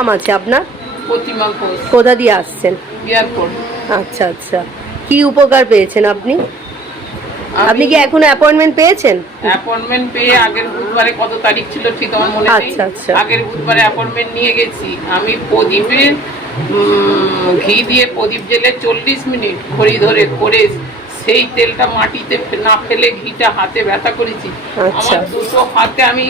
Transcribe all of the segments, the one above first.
নাম আছে আপনার? প্রতিমা ঘোষ। কোথা দিয়ে আসছেন? এয়ারপোর্ট। আচ্ছা আচ্ছা, কি উপকার পেয়েছেন আপনি? আপনি কি এখনো অ্যাপয়েন্টমেন্ট পেয়েছেন? অ্যাপয়েন্টমেন্ট পেয়ে আগের বুধবারে কত তারিখ ছিল ঠিক আমার মনে নেই। আচ্ছা আচ্ছা, আগের বুধবারে অ্যাপয়েন্টমেন্ট নিয়ে গেছি। আমি প্রদীপে ঘি দিয়ে প্রদীপ জেলে 40 মিনিট খড়ি ধরে করে সেই তেলটা মাটিতে না ফেলে ঘিটা হাতে ব্যথা করেছি। আমার দুটো হাতে আমি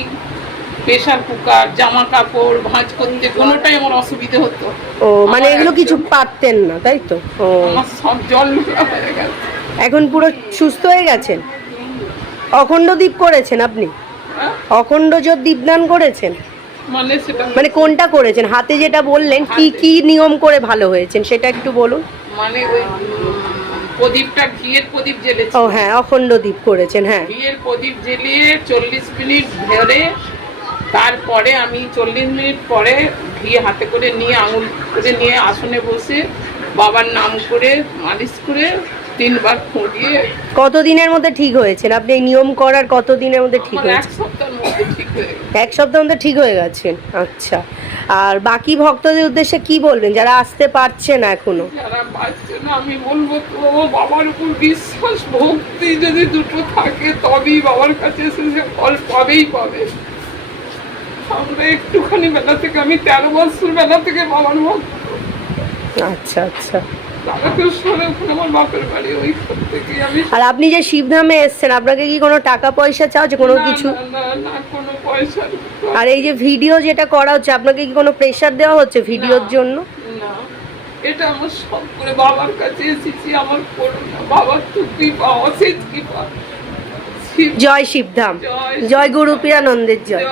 প্রেসার কুকার, জামা কাপড় ভাঁজ করতে কোনোটাই আমার অসুবিধে হতো। ও মানে এগুলো কিছু পারতেন না, তাই তো? ও, আমার সব জল হয়ে গেছে। এখন পুরো সুস্থ হয়ে গেছেন? অখণ্ড দ্বীপ করেছেন আপনি? অখণ্ড দীপদান করেছেন? মানে সেটা মানে কোনটা করেছেন? হাতে যেটা বললেন, কি কি নিয়ম করে ভালো হয়েছেন সেটা একটু বলুন। মানে ওই প্রদীপটা ঘিয়ের প্রদীপ জ্বেলেছি। ও হ্যাঁ, অখণ্ড দ্বীপ করেছেন, হ্যাঁ। ঘিয়ের প্রদীপ জ্বেলিয়ে 40 মিনিট ধরে, তারপরে আমি 40 মিনিট পরে ঘি হাতে করে নিয়ে আঙুল করে নিয়ে আসনে বসে বাবার নাম করে মালিশ করে 3 বার ফুঁড়িয়ে। কতদিনের মধ্যে ঠিক হয়েছেন আপনি? এই নিয়ম করার কতদিনের মধ্যে ঠিক হয়েছে? 1 সপ্তাহের মধ্যে ঠিক হয়ে গেছে। 1 সপ্তাহের মধ্যে ঠিক হয়ে গেছেন? আচ্ছা। আর বাকি ভক্তদের উদ্দেশ্যে কি বলবেন যারা আসতে পারছে না এখনো? যারা পাচ্ছে না আমি বলবো তো বাবার উপর বিশ্বাস ভক্তি যদি দুটো থাকে তবেই বাবার কাছে এসে সে ফল পাবেই পাবে। আমরা একটুখানি বেলা থেকে, আমি 13 বছর বেলা থেকে বাবার ভক্ত। আচ্ছা আচ্ছা। আমার বাপের বাড়ি ওই থেকে আমি। আর আপনি যে শিবধামে এসেছেন, আপনাকে কি কোনো টাকা পয়সা চাও যে কোনো কিছু? না কোনো পয়সা। আর এই যে ভিডিও যেটা করা হচ্ছে, আপনাকে কি কোনো প্রেশার দেওয়া হচ্ছে ভিডিওর জন্য? না, এটা আমার সব করে বাবার কাছে এসেছি, আমার করুণা বাবার তো কৃপা, অশেষ কৃপা। জয় শিবধাম, জয় গুরু পীরানন্দের জয়।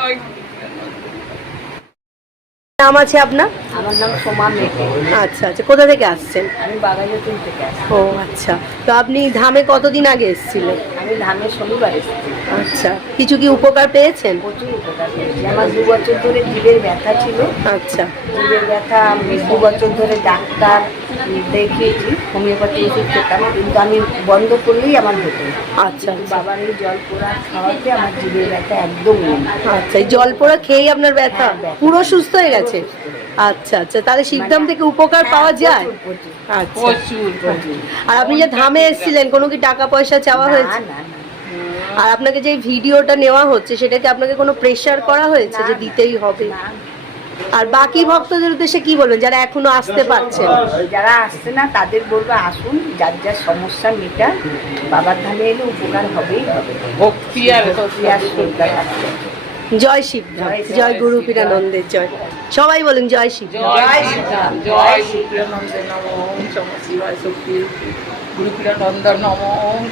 নাম আছে আপনার? আমার নাম সোমা মেঘে। আচ্ছা আচ্ছা, কোথা থেকে আসছেন? আমি বাঘাযতীন থেকে আসছি। ও আচ্ছা, তো আপনি ধামে কতদিন আগে এসেছিলেন? আমি ধামে শনিবার এসেছি। আচ্ছা, কিছু কি উপকার পেয়েছেন? প্রচুর উপকার পেয়েছি। আমার 2 বছর ধরে জিভের ব্যথা ছিল। আচ্ছা, জিভের ব্যথা আমি 2 বছর ধরে ডাক্তার দেখিয়েছি, হোমিওপ্যাথি ওষুধ খেতাম, কিন্তু আমি বন্ধ করলেই আমার হতো। আচ্ছা বাবার এই জল পোড়া খাওয়াতে আমার জিভের ব্যথা একদম নেই। আচ্ছা, এই জল পোড়া খেয়েই আপনার ব্যথা পুরো সুস্থ হয়ে গেছে? আচ্ছা আচ্ছা, তাহলে শিবধাম থেকে উপকার পাওয়া যায়? আচ্ছা, প্রচুর প্রচুর। আর আপনি যে ধামে এসেছিলেন, কোনো কি টাকা পয়সা চাওয়া হয়েছে? না না। আর আপনাকে যে ভিডিওটা নেওয়া হচ্ছে সেটাকে আপনাকে কোনো প্রেশার করা হয়েছে যে দিতেই হবে? আর বাকি ভক্তদের উদ্দেশ্যে কি বলবেন যারা এখনো আসতে পারছেন? যারা আসছে না তাদের বলবো আসুন, যার যার সমস্যা মেটা, বাবার ধামে এলে উপকার হবেই হবে। ভক্তি আর শ্রদ্ধা থাকবে। জয় শিবধাম, জয় গুরু পীরানন্দের জয়। সবাই বলেন জয় শিব। জয় শিবধাম, জয় শিবপ্রিয়ানন্দে নমঃ, ওম নমঃ শিবায়, শক্তি গুরু পীরানন্দ নমঃ।